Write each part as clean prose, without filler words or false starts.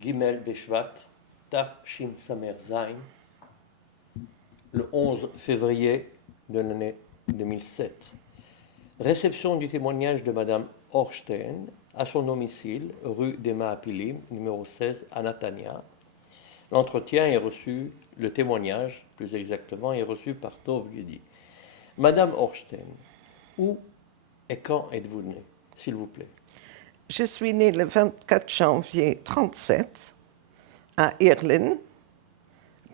Gimel Beshvat, Taf Shin Samer Zain, le 11 février de l'année 2007. Réception du témoignage de Madame Orstein à son domicile, rue des Maapilim, numéro 16, à Natania. L'entretien est reçu, le témoignage, plus exactement, est reçu par Tov Yudi. Madame Orstein, où et quand êtes-vous née, s'il vous plaît? Je suis née le 24 janvier 1937 à Irlin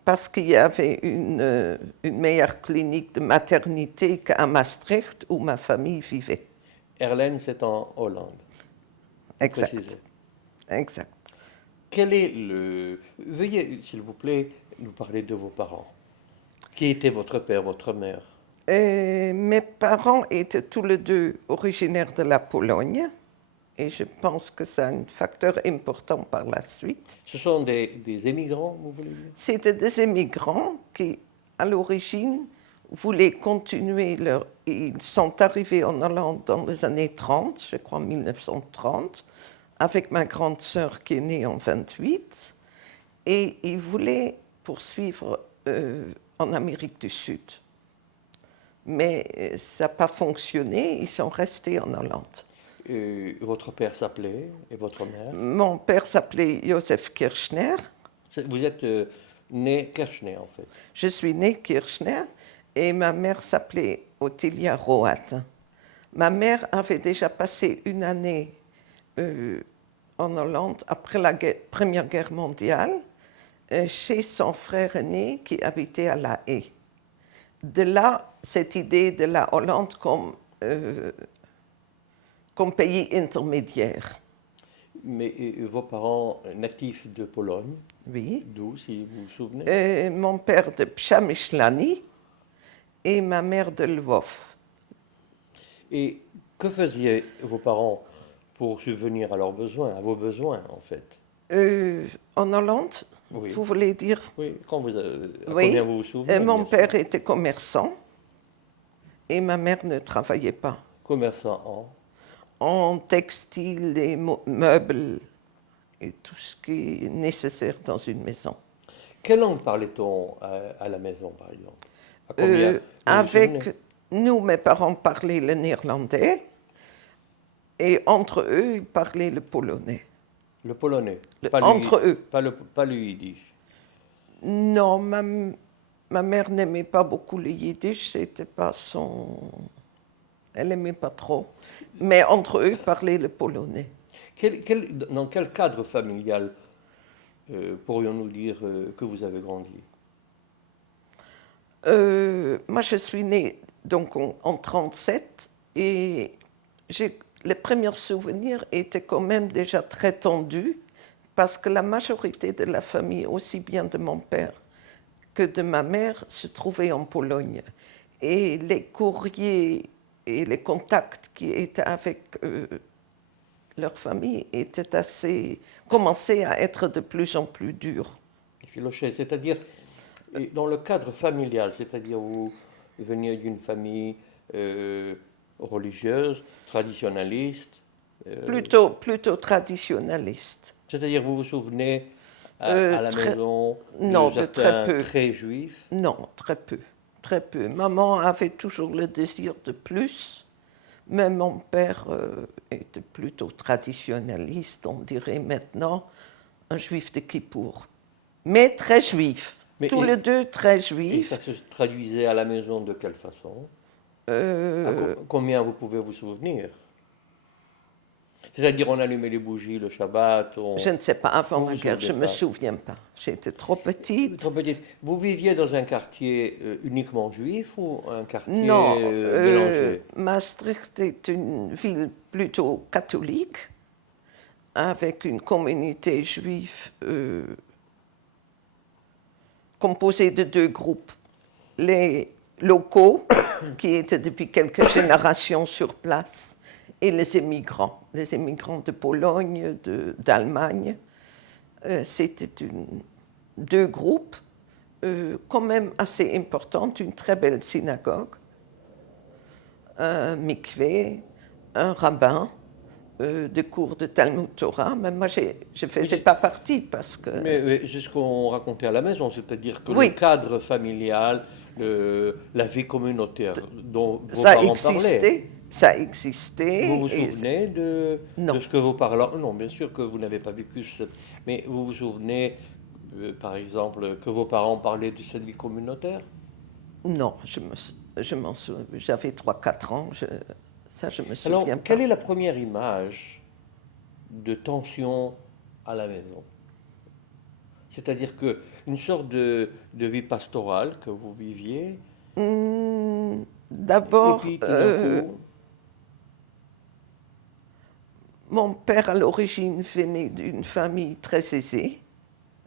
parce qu'il y avait une meilleure clinique de maternité qu'à Maastricht où ma famille vivait. Erlen, c'est en Hollande. Exact. Précisez. Exact. Quel est le... Veuillez, s'il vous plaît, nous parler de vos parents. Qui était votre père, votre mère? Mes parents étaient tous les deux originaires de la Pologne et je pense que c'est un facteur important par la suite. Ce sont des émigrants, vous voulez dire? C'était des émigrants qui, à l'origine, voulaient continuer leur... Ils sont arrivés en Hollande dans les années 30, je crois 1930, avec ma grande sœur qui est née en 28, et ils voulaient poursuivre en Amérique du Sud. Mais ça n'a pas fonctionné, ils sont restés en Hollande. Votre père s'appelait et votre mère? Mon père s'appelait Josef Kirchner. Vous êtes né Kirchner, en fait. Je suis née Kirchner et ma mère s'appelait Ottilia Roat. Ma mère avait déjà passé une année en Hollande après la Première Guerre mondiale chez son frère aîné qui habitait à La Haye. De là, cette idée de la Hollande comme pays intermédiaire. Mais vos parents natifs de Pologne, Oui. d'où, si vous vous souvenez? Mon père de Przemyślani et ma mère de Lwów. Et que faisaient vos parents pour subvenir à leurs besoins, à vos besoins, en fait? En Hollande, Oui. vous voulez dire? Oui, quand vous, à Oui. combien vous vous souvenez? Mon bien père sûr. était commerçant et ma mère ne travaillait pas. Commerçant en... En textile et meubles et tout ce qui est nécessaire dans une maison. Quelle langue parlait-on à la maison, par exemple? À combien vous vous Avec souvenez? nous, mes parents parlaient le néerlandais et entre eux, ils parlaient le polonais. Le polonais, Entre eux. pas le yiddish. Non, ma mère n'aimait pas beaucoup le yiddish, c'était pas son... Elle n'aimait pas trop. Mais entre eux, ils parlaient le polonais. Dans quel cadre familial pourrions-nous dire que vous avez grandi? Moi, je suis née donc en 1937 et les premiers souvenirs étaient quand même déjà très tendus parce que la majorité de la famille, aussi bien de mon père que de ma mère, se trouvait en Pologne. Et les courriers et les contacts qui étaient avec leur famille commençaient à être de plus en plus durs. Philochet, c'est-à-dire, dans le cadre familial, c'est-à-dire vous veniez d'une famille religieuse, traditionnaliste, Plutôt traditionnaliste. c'est-à-dire vous vous souvenez à la maison Non, de de très certains peu. traits juifs? Non, très peu. Très peu. Maman avait toujours le désir de plus, mais mon père était plutôt traditionnaliste, on dirait maintenant un juif de Kippour. Mais très juif. Tous les deux très Et juifs. ça se traduisait à la maison de quelle façon? Combien vous pouvez vous souvenir? C'est-à-dire, on allumait les bougies le Shabbat. Je ne sais pas, avant Vous la vous guerre, je ne me souvenez pas? souviens pas. J'étais trop petite. Trop petite. Vous viviez dans un quartier uniquement juif ou un quartier Non, mélangé? Maastricht est une ville plutôt catholique, avec une communauté juive composée de deux groupes. Les locaux, qui étaient depuis quelques générations sur place, et les émigrants de Pologne, d'Allemagne. C'était deux groupes quand même assez importants, une très belle synagogue, un mikvé, un rabbin, de cours de Talmud Torah, mais moi je ne faisais pas partie parce que... Mais c'est ce qu'on racontait à la maison, c'est-à-dire que le Oui, cadre familial, la vie communautaire dont vos ça parents parlaient, existait, ça vous existait, vous et souvenez de non, ce que vos parents... Non, bien sûr que vous n'avez pas vécu mais vous vous souvenez, par exemple, que vos parents parlaient de cette vie communautaire? non, je m'en souviens, j'avais 3 4 ans, ça je ne me Alors, souviens quelle pas. est la première image de tension à la maison? C'est-à-dire que une sorte de vie pastorale que vous viviez, et D'abord, puis tout d'un coup, mon père à l'origine venait d'une famille très aisée,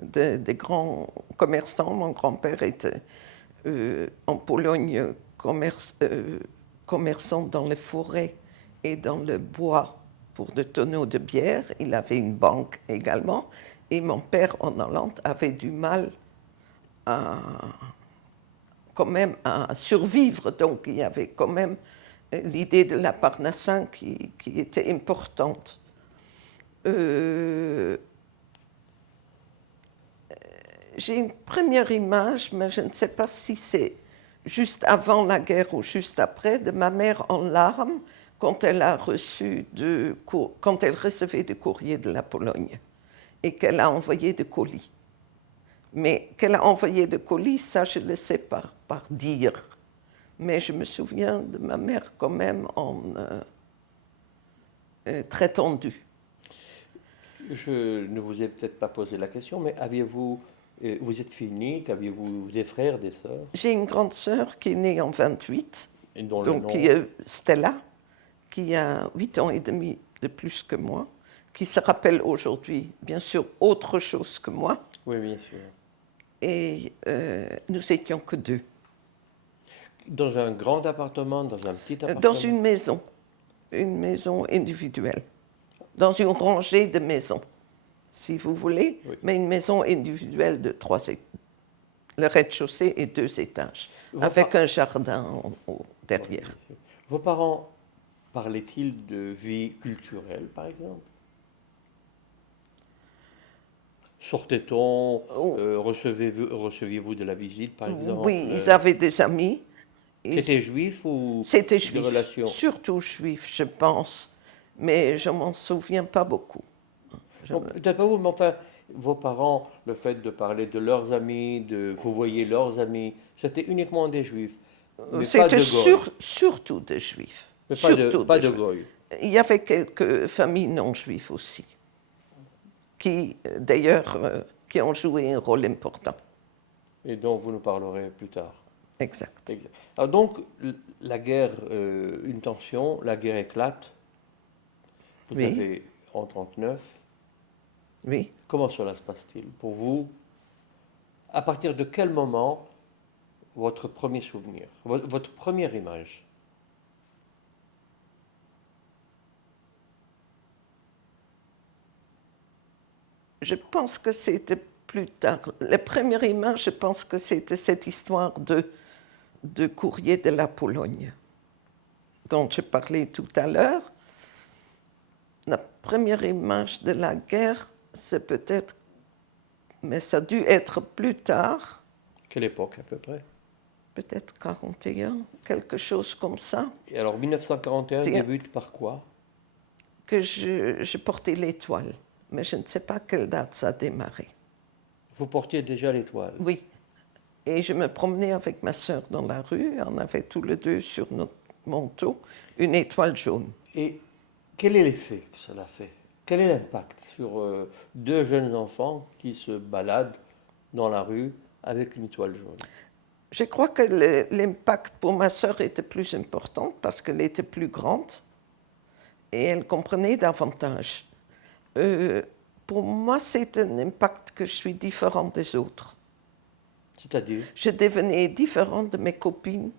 de grands commerçants. Mon grand-père était en Pologne commerçant dans les forêts et dans le bois pour de tonneaux de bière. Il avait une banque également. Et mon père en Hollande avait du mal à, quand même à survivre. Donc il y avait quand même l'idée de la parnassin qui était importante. J'ai une première image, mais je ne sais pas si c'est juste avant la guerre ou juste après, de ma mère en larmes quand elle recevait des courriers de la Pologne et qu'elle a envoyé des colis. Mais qu'elle a envoyé des colis, ça je le sais par dire. Mais je me souviens de ma mère quand même très tendue. je ne vous ai peut-être pas posé la question, mais vous êtes fille unique, aviez-vous des frères, des sœurs, J'ai une grande sœur qui est née en 28, et dont le donc qui nom, est Stella, qui a 8 ans et demi de plus que moi, qui se rappelle aujourd'hui, bien sûr, autre chose que moi, oui, bien sûr, et nous étions que 2. dans un grand appartement, dans un petit Dans appartement, une maison individuelle, dans une rangée de maisons, si vous voulez, oui. mais une maison individuelle de 3 étages. Le rez-de-chaussée et 2 étages, Vos, avec par- un jardin oui, derrière. bien sûr. Vos parents parlaient-ils de vie culturelle, par exemple? Sortait-on, Oh, receviez-vous de la visite, par exemple, oui, ils avaient des amis. qui Ils étaient juifs ou C'était des juif, relations? surtout juif, je pense, mais je m'en souviens pas beaucoup. Je Bon, me- peut-être pas vous, mais enfin, vos parents, le fait de parler de leurs amis, vous voyez leurs amis, c'était uniquement des juifs, mais pas C'était de goy, surtout des juifs, mais surtout pas des de juifs. goy. Il y avait quelques familles non juives aussi, qui d'ailleurs qui ont joué un rôle important. Et dont vous nous parlerez plus tard. Exact. Exact. Alors donc, la guerre, une tension, la guerre éclate, vous Oui, avez en 39, oui. comment cela se passe-t-il pour vous? À partir de quel moment votre premier souvenir, votre première image? Je pense que c'était plus tard. La première image, je pense que c'était cette histoire de courrier de la Pologne dont je parlais tout à l'heure. La première image de la guerre, c'est peut-être, mais ça a dû être plus tard, Quelle époque à peu près? peut-être 41, quelque chose comme ça, Et alors 1941 Tiens, débute par quoi? que je portais l'étoile. Mais je ne sais pas quelle date ça a démarré. Vous portiez déjà l'étoile. Oui, et je me promenais avec ma sœur dans la rue, on avait tous les deux sur notre manteau une étoile jaune. Et quel est l'effet que cela fait? Quel est l'impact sur deux jeunes enfants qui se baladent dans la rue avec une étoile jaune? Je crois que l'impact pour ma sœur était plus important parce qu'elle était plus grande et elle comprenait davantage. Pour moi, c'est un impact que je suis différente des autres. C'est-à-dire, Je devenais différente de mes copines.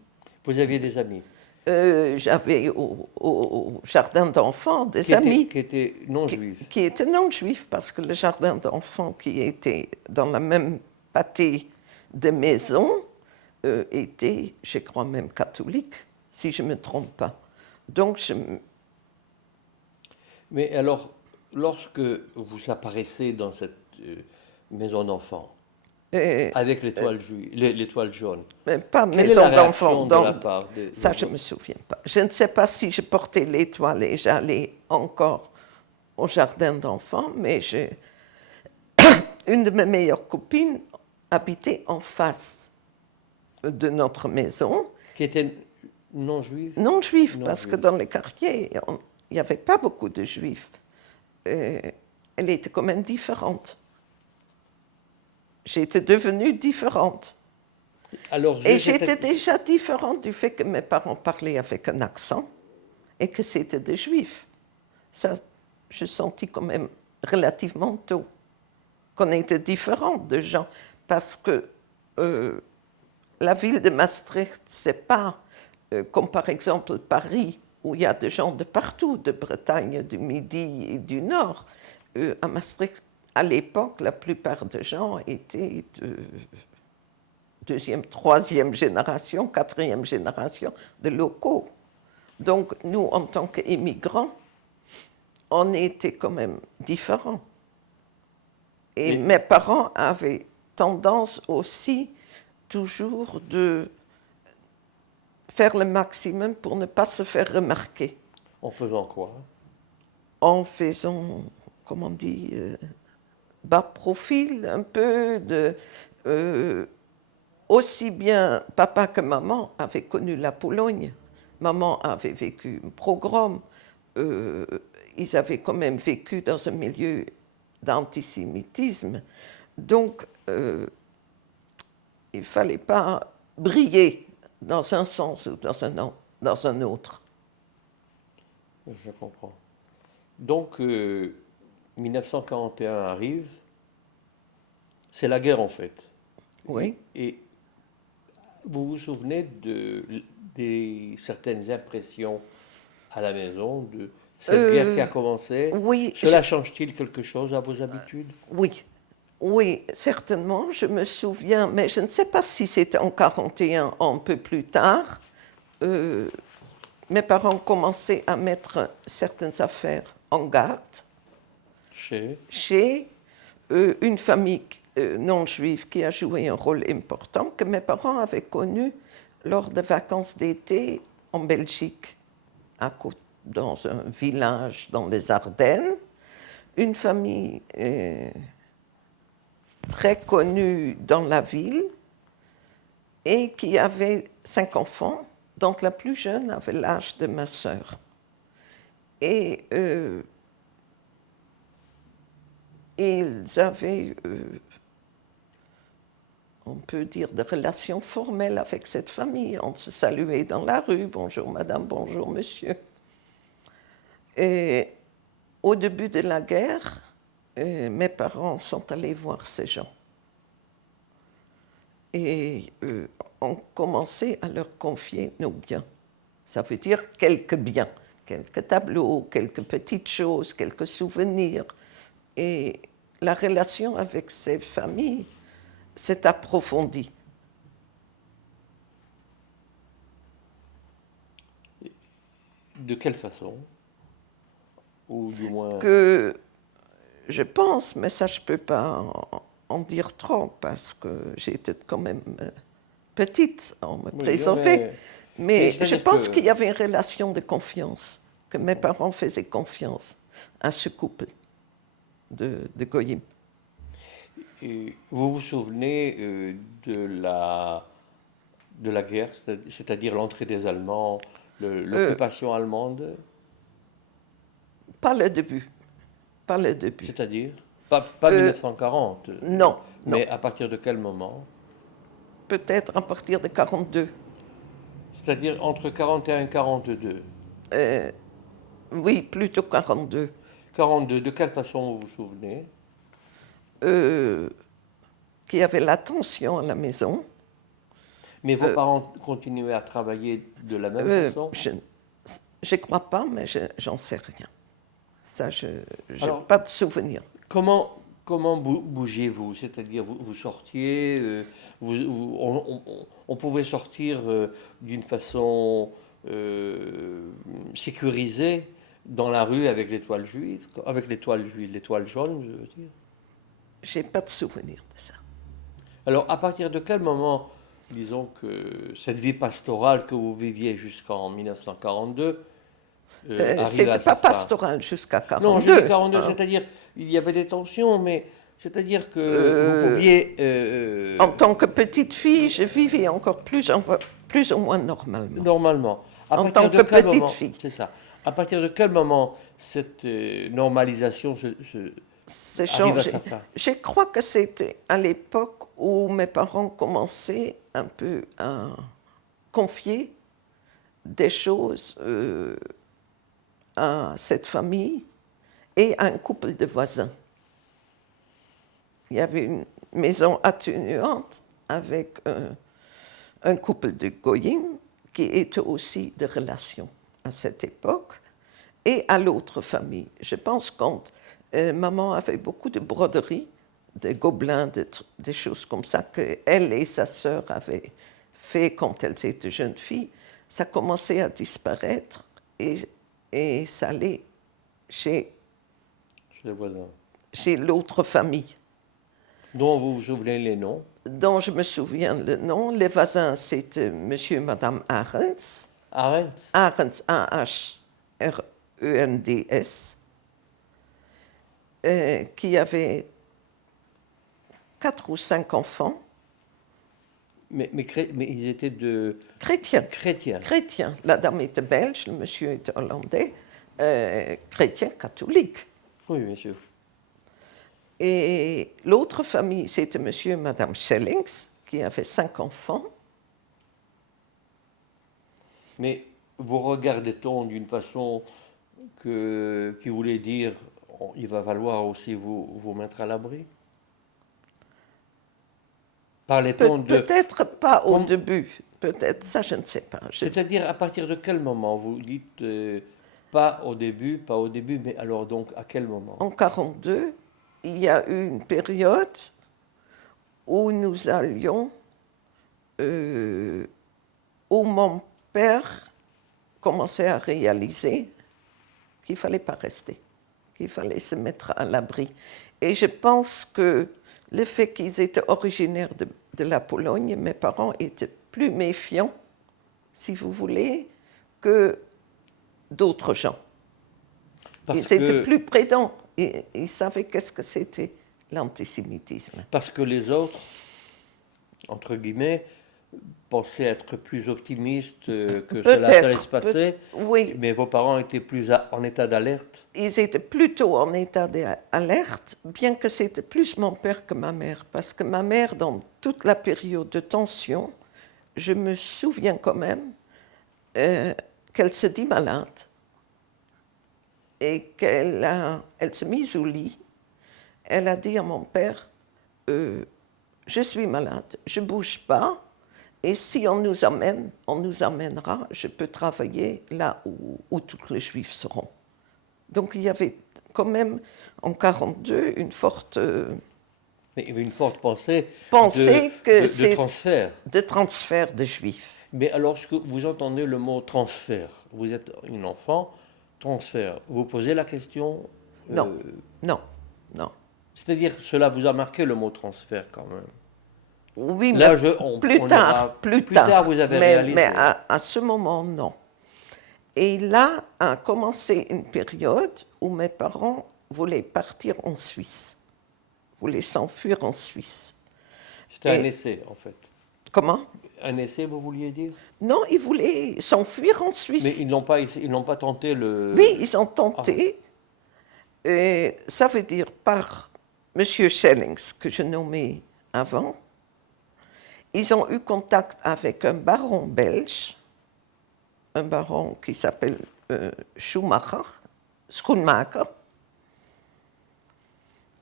vous aviez des amis J'avais au jardin d'enfants des amis qui étaient non juifs. qui étaient non-juifs parce que le jardin d'enfants qui était dans la même pâté de maison était, je crois même catholique, si je ne me trompe pas. Donc, Mais alors, lorsque vous apparaissez dans cette maison d'enfant, Et, avec l'étoile jaune, mais pas quelle est la maison d'enfant, réaction de la donc part ça je ne me souviens pas. Je ne sais pas si je portais l'étoile et j'allais encore au jardin d'enfants, mais une de mes meilleures copines habitait en face de notre maison, qui était non juive? non juive, Non parce que juive. dans les quartiers, il n'y avait pas beaucoup de juifs. Elle était quand même différente. J'étais devenue différente. Alors, Et j'étais déjà différente du fait que mes parents parlaient avec un accent et que c'était des juifs. Ça, je sentis quand même relativement tôt qu'on était différents de gens. Parce que la ville de Maastricht, c'est pas comme par exemple Paris, où il y a des gens de partout, de Bretagne, du Midi et du Nord. À Maastricht, à l'époque, la plupart des gens étaient de deuxième, troisième génération, quatrième génération de locaux. Donc, nous, en tant qu'immigrants, on était quand même différents. Et mes parents avaient tendance aussi toujours de faire le maximum pour ne pas se faire remarquer. En faisant quoi? En faisant, comment on dit, bas profil, un peu de... aussi bien papa que maman avaient connu la Pologne. Maman avait vécu un pogrom. Ils avaient quand même vécu dans un milieu d'antisémitisme. Donc, il ne fallait pas briller dans un sens ou dans un autre. Je comprends. Donc, 1941 arrive, c'est la guerre en fait. Oui. Et vous vous souvenez des certaines impressions à la maison de cette guerre qui a commencé? Oui, Cela change-t-il quelque chose à vos habitudes? oui, oui, certainement. Je me souviens, mais je ne sais pas si c'était en 41, un peu plus tard. Mes parents commençaient à mettre certaines affaires en garde chez une famille non juive qui a joué un rôle important que mes parents avaient connu lors de vacances d'été en Belgique, dans un village dans les Ardennes. Une famille très connue dans la ville et qui avait 5 enfants, dont la plus jeune avait l'âge de ma sœur. Et ils avaient, on peut dire, des relations formelles avec cette famille. On se saluait dans la rue, bonjour madame, bonjour monsieur. Et au début de la guerre, mes parents sont allés voir ces gens. Et ont commencé à leur confier nos biens. Ça veut dire quelques biens, quelques tableaux, quelques petites choses, quelques souvenirs. Et la relation avec ces familles s'est approfondie. De quelle façon? Ou du moins... Que je pense, mais ça je ne peux pas en dire trop parce que j'étais quand même petite, on me préservait. Mais je pense qu'il y avait une relation de confiance, que mes parents faisaient confiance à ce couple de Goyim. Et vous vous souvenez de la guerre, c'est-à-dire l'entrée des Allemands, l'occupation allemande? Pas le début. Pas le début. C'est-à-dire? Pas 1940. Non. Mais à partir de quel moment? Peut-être à partir de 42. C'est-à-dire entre 41 et 42. Oui, plutôt 42. 42, de quelle façon vous vous souvenez? Qu'il y avait la tension à la maison. Mais vos parents continuaient à travailler de la même façon? Je ne crois pas, mais j'en sais rien. Ça, je n'ai pas de souvenir. Comment bougiez-vous? C'est-à-dire, vous sortiez, on pouvait sortir d'une façon sécurisée dans la rue avec l'étoile juive, avec l'étoile juive, l'étoile jaune, je veux dire. J'ai pas de souvenir de ça. Alors, à partir de quel moment, disons que cette vie pastorale que vous viviez jusqu'en 1942 arrive C'était à pas sa fin? pastoral jusqu'à Non, je dis 42. 42, Hein. c'est-à-dire il y avait des tensions, mais c'est-à-dire que vous pouviez... En tant que petite fille, je vivais encore plus ou moins normalement. normalement. À En partir tant de que quel petite moment, fille. c'est ça, à partir de quel moment cette normalisation C'est arrive à changé. sa fin? Je crois que c'était à l'époque où mes parents commençaient un peu à confier des choses à cette famille et à un couple de voisins. Il y avait une maison atténuante avec un couple de goyim qui était aussi de relation à cette époque et à l'autre famille. Je pense quand maman avait beaucoup de broderies, des gobelins, des choses comme ça qu'elle et sa sœur avaient fait quand elles étaient jeunes filles, ça commençait à disparaître et ça allait chez Chez les voisins. l'autre famille. Dont vous vous souvenez les noms? Dont je me souviens le nom. Les voisins, c'était monsieur et madame Arends. Arendt? Arends, A-H-R-E-N-D-S, qui avait 4 ou 5 enfants. Mais ils étaient de Chrétiens. chrétiens. Chrétiens. La dame était belge, le monsieur était hollandais. Chrétien catholique. Oui, bien sûr. Et l'autre famille, c'était monsieur et madame Schellings, qui avaient 5 enfants. Mais vous regardait-on d'une façon qui voulait dire il va falloir aussi vous mettre à l'abri? Parlait-on de... Peut-être pas au Comme- début. Peut-être, ça je ne sais pas. C'est-à-dire à partir de quel moment vous dites pas au début, mais alors donc à quel moment? En 1942, il y a eu une période où nous allions, où mon père commençait à réaliser qu'il ne fallait pas rester, qu'il fallait se mettre à l'abri. Et je pense que le fait qu'ils étaient originaires de la Pologne, mes parents étaient plus méfiants, si vous voulez, que d'autres gens. Parce Ils étaient que, plus prudents. Ils savaient qu'est-ce que c'était l'antisémitisme. parce que les autres, entre guillemets, pensaient être plus optimistes que cela allait se passer, Oui, mais vos parents étaient plus en état d'alerte. ils étaient plutôt en état d'alerte, bien que c'était plus mon père que ma mère. Parce que ma mère, dans toute la période de tension, je me souviens quand même qu'elle se dit malade et elle s'est mise au lit. Elle a dit à mon père, je suis malade, je ne bouge pas, et si on nous amènera, je peux travailler là où tous les juifs seront. Donc il y avait quand même en 1942 une forte Mais il y avait une forte pensée pensée que de c'est transfert. de transfert de juifs. Mais alors, vous entendez le mot transfert, vous êtes une enfant, transfert, vous posez la question Non, non, non. c'est-à-dire cela vous a marqué le mot transfert quand même. Oui, Là, mais on plus tard, plus tard, vous avez réalisé. mais à ce moment, non. Et là a commencé une période où mes parents voulaient partir en Suisse, voulaient s'enfuir en Suisse. C'était un Et- essai, en fait. Comment? Un essai, vous vouliez dire? Non, ils voulaient s'enfuir en Suisse. Mais ils n'ont pas tenté le... Oui, ils ont tenté. Et ça veut dire par M. Schellings, que je nommais avant, ils ont eu contact avec un baron belge, un baron qui s'appelle Schoenmaker,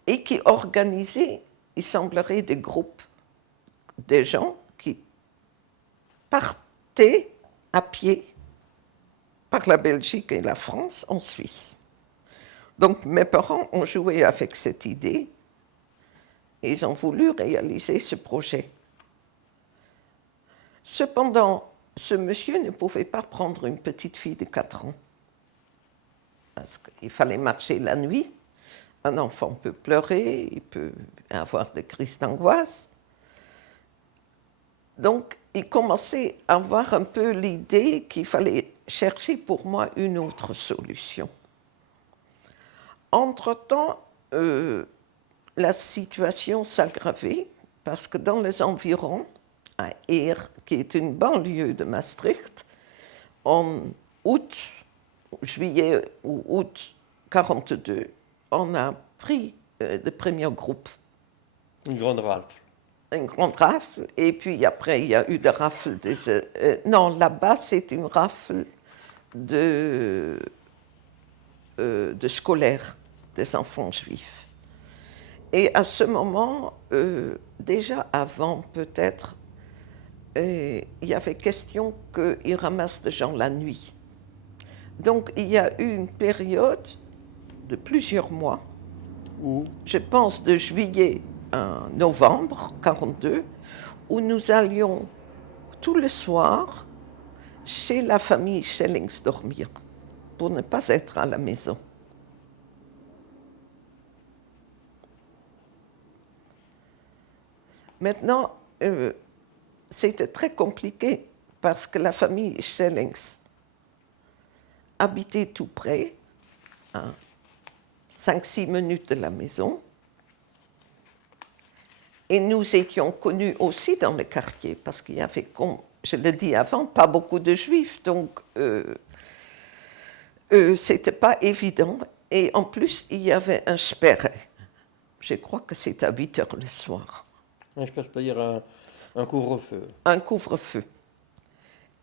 et qui organisait, il semblerait, des groupes, des gens qui partaient à pied par la Belgique et la France en Suisse. Donc mes parents ont joué avec cette idée et ils ont voulu réaliser ce projet. Cependant, ce monsieur ne pouvait pas prendre une petite fille de 4 ans parce qu'il fallait marcher la nuit. Un enfant peut pleurer, il peut avoir des crises d'angoisse. Donc, il commençait à avoir un peu l'idée qu'il fallait chercher pour moi une autre solution. Entre-temps, la situation s'aggravait parce que dans les environs, à Eer, qui est une banlieue de Maastricht, en juillet ou août 1942, on a pris le premier groupe. Une grande rafle. Une grande rafle, et puis après, il y a eu des rafles. Non, là-bas, c'est une rafle de scolaires, des enfants juifs. Et à ce moment, déjà avant peut-être, il y avait question qu'ils ramassent des gens la nuit. Donc il y a eu une période de plusieurs mois, je pense de juillet à novembre 1942, où nous allions tous les soirs chez la famille Schellings dormir, pour ne pas être à la maison. Maintenant, c'était très compliqué parce que la famille Schellings habitait tout près, à 5-6 minutes de la maison. Et nous étions connus aussi dans le quartier parce qu'il y avait, comme je l'ai dit avant, pas beaucoup de juifs. Donc, c'était pas évident. Et en plus, il y avait un sperre. Je crois que c'est à 8 heures le soir. C'est-à-dire un couvre-feu. Un couvre-feu.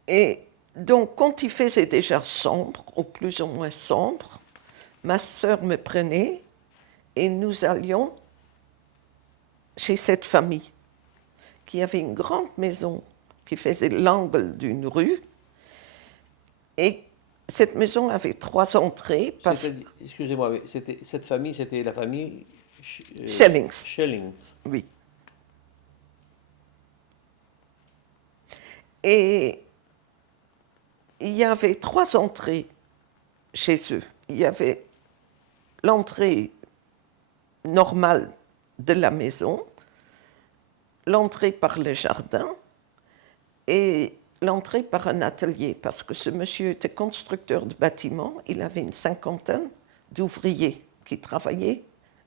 Et donc, quand il faisait déjà sombre, ou plus ou moins sombre, ma sœur me prenait et nous allions chez cette famille qui avait une grande maison qui faisait l'angle d'une rue. Et cette maison avait 3 entrées. Excusez-moi, mais cette famille, c'était la famille Schellings. Schellings. Oui. Et il y avait 3 entrées chez eux. Il y avait l'entrée normale de la maison, l'entrée par le jardin et l'entrée par un atelier, parce que ce monsieur était constructeur de bâtiments, il avait une 50aine d'ouvriers qui travaillaient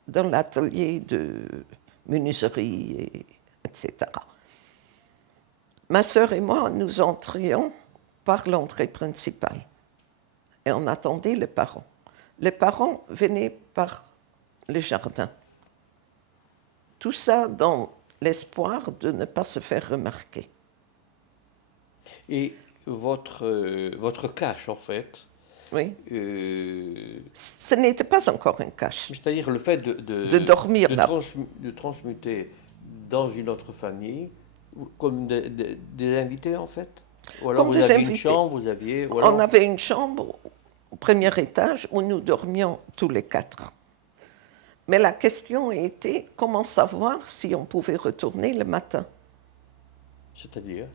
dans l'atelier de menuiserie, etc. Ma sœur et moi, nous entrions par l'entrée principale et on attendait les parents. Les parents venaient par le jardin. Tout ça dans l'espoir de ne pas se faire remarquer. Et votre cache, en fait, Oui. Ce n'était pas encore un cache. c'est-à-dire le fait de dormir là. De transmuter dans une autre famille, comme des invités, en fait. Ou alors Comme vous des aviez une invités. chambre, vous aviez... On avait une chambre au premier étage où nous dormions tous les 4. Mais la question était comment savoir si on pouvait retourner le matin. C'est-à-dire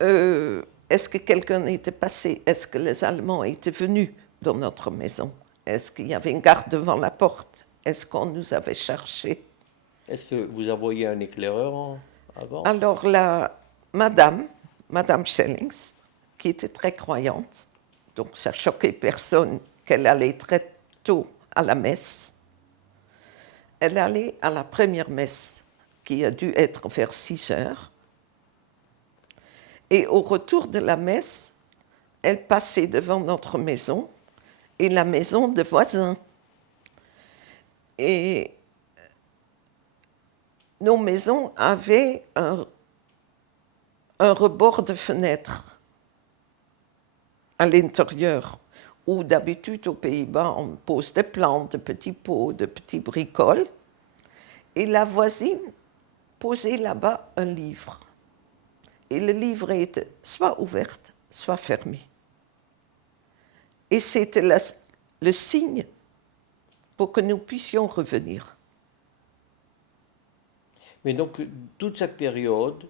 Est-ce que quelqu'un était passé? Est-ce que les Allemands étaient venus dans notre maison? Est-ce qu'il y avait une garde devant la porte? Est-ce qu'on nous avait cherchés? Est-ce que vous envoyez un éclaireur avant? Alors la Madame Schellings, qui était très croyante, donc ça choquait personne qu'elle allait très tôt à la messe. Elle allait à la première messe, qui a dû être vers 6 heures. Et au retour de la messe, elle passait devant notre maison et la maison de voisins. Et nos maisons avaient un rebord de fenêtre à l'intérieur, où d'habitude aux Pays-Bas, on pose des plantes, de petits pots, de petits bricoles. Et la voisine posait là-bas un livre. Et le livre était soit ouvert, soit fermé. Et c'était le signe pour que nous puissions revenir. Mais donc, toute cette période...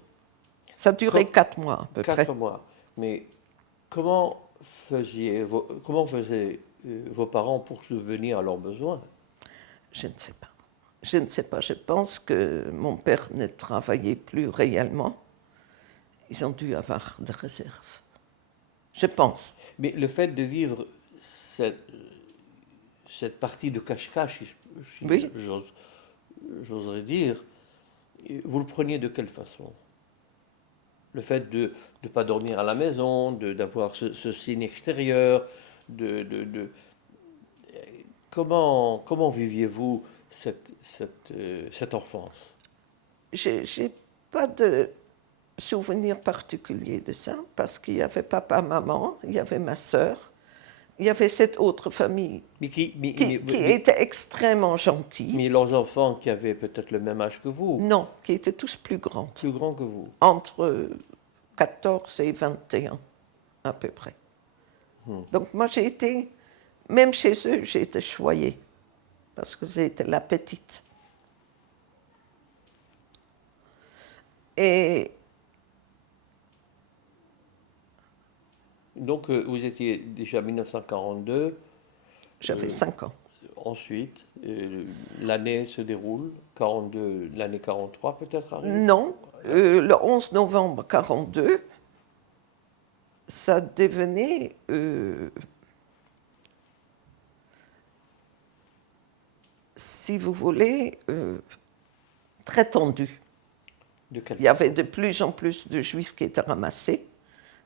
Ça durait 4 mois à peu près. 4 mois. Mais comment faisaient vos parents pour subvenir à leurs besoins? Je ne sais pas. Je ne sais pas. Je pense que mon père ne travaillait plus réellement. Ils ont dû avoir des réserves. Je pense. Mais le fait de vivre cette partie de cache-cache, si Oui. j'oserais dire, vous le preniez de quelle façon? Le fait de ne pas dormir à la maison, d'avoir ce signe extérieur, de comment viviez-vous cette enfance? Je n'ai pas de souvenir particulier de ça, parce qu'il y avait papa, maman, il y avait ma sœur, il y avait cette autre famille Mais qui était extrêmement gentille. mais leurs enfants qui avaient peut-être le même âge que vous, Non, qui étaient tous plus grandes, plus grands que vous. entre 14 et 21 à peu près. Donc moi j'ai été, même chez eux, j'ai été choyée, parce que j'étais la petite. Et Donc vous étiez déjà en 1942. j'avais 5 ans. Ensuite, l'année se déroule, 42, l'année 43 peut-être arrive. Non, le 11 novembre 42, ça devenait, si vous voulez, très tendu. De quelle Il y avait de plus en plus de juifs qui étaient ramassés,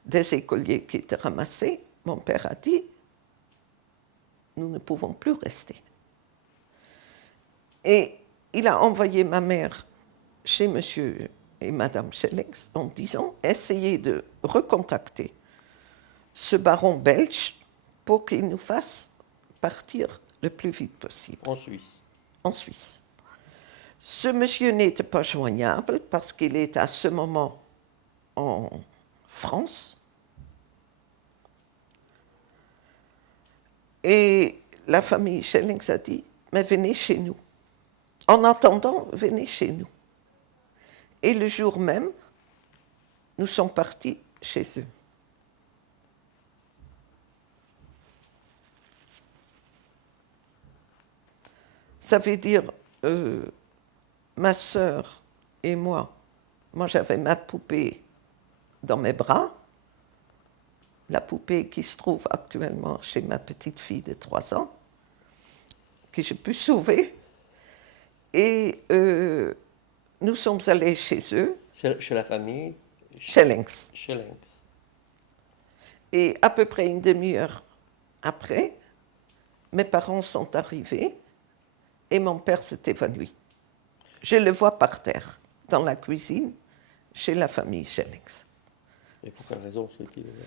des écoliers qui étaient ramassés. Mon père a dit, nous ne pouvons plus rester. Et il a envoyé ma mère chez monsieur et madame Schellings en disant, essayez de recontacter ce baron belge pour qu'il nous fasse partir le plus vite possible. En Suisse. En Suisse. Ce monsieur n'était pas joignable parce qu'il est à ce moment en France. Et la famille Schellings a dit, mais venez chez nous. En attendant, venez chez nous. Et le jour même, nous sommes partis chez eux. Ça veut dire, ma sœur et moi j'avais ma poupée dans mes bras, la poupée qui se trouve actuellement chez ma petite fille de 3 ans, que j'ai pu sauver. Et nous sommes allés chez eux. Chez la famille Schellings. Schellings. Et à peu près une demi-heure après, mes parents sont arrivés et mon père s'est évanoui. Je le vois par terre, dans la cuisine, chez la famille Schellings. Et pour quelle raison c'est qu'il est là?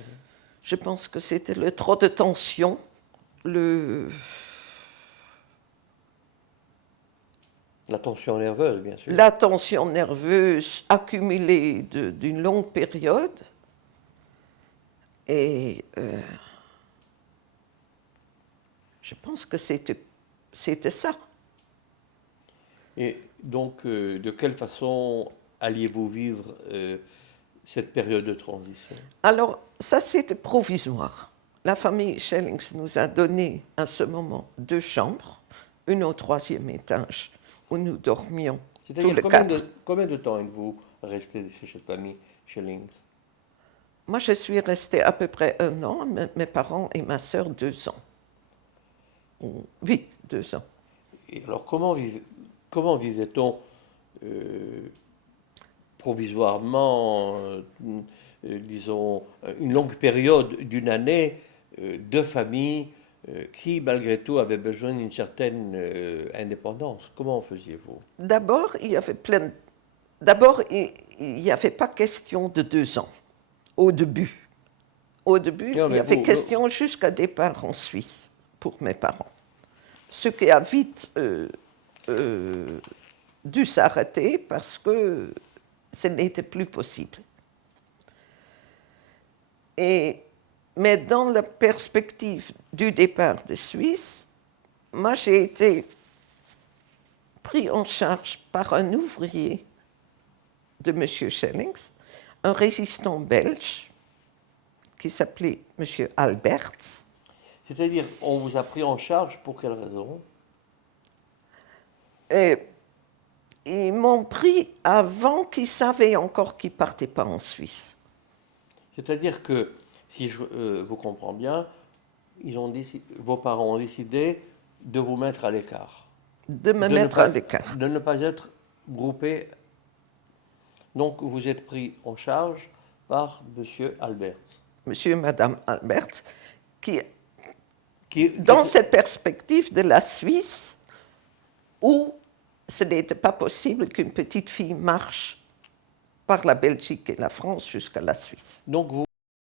Je pense que c'était le trop de tension, La tension nerveuse, bien sûr. la tension nerveuse accumulée d'une longue période. Et je pense que c'était ça. Et donc, de quelle façon alliez-vous vivre cette période de transition? Alors, ça, c'était provisoire. La famille Schellings nous a donné à ce moment 2 chambres, une au 3e étage, où nous dormions tous C'est-à-dire les 4. combien de temps êtes-vous resté chez cette famille Schellings? Moi, je suis restée à peu près 1 an, mes parents et ma sœur 2 ans. Oui, 2 ans. Et alors, comment vivait-on provisoirement, disons, une longue période d'une année de famille qui, malgré tout, avait besoin d'une certaine indépendance? Comment faisiez-vous? D'abord, il y avait D'abord, il n'y avait pas question de 2 ans, au début. Au début, Non, il y avait question jusqu'à départ en Suisse, pour mes parents. Ce qui a vite dû s'arrêter parce que ce n'était plus possible. Mais dans la perspective du départ de Suisse, moi j'ai été pris en charge par un ouvrier de M. Schellings, un résistant belge qui s'appelait M. Alberts. C'est-à-dire, on vous a pris en charge pour quelle raison? Et ils m'ont pris avant qu'ils savaient encore qu'ils ne partaient pas en Suisse. C'est-à-dire que, si je vous comprends bien, vos parents ont décidé de vous mettre à l'écart. De me De ne mettre pas- à l'écart. De ne pas être groupé. Donc, vous êtes pris en charge par M. Albert. Monsieur et Madame Albert, qui, Qui, dans cette perspective de la Suisse, où ce n'était pas possible qu'une petite fille marche par la Belgique et la France jusqu'à la Suisse. Donc, vous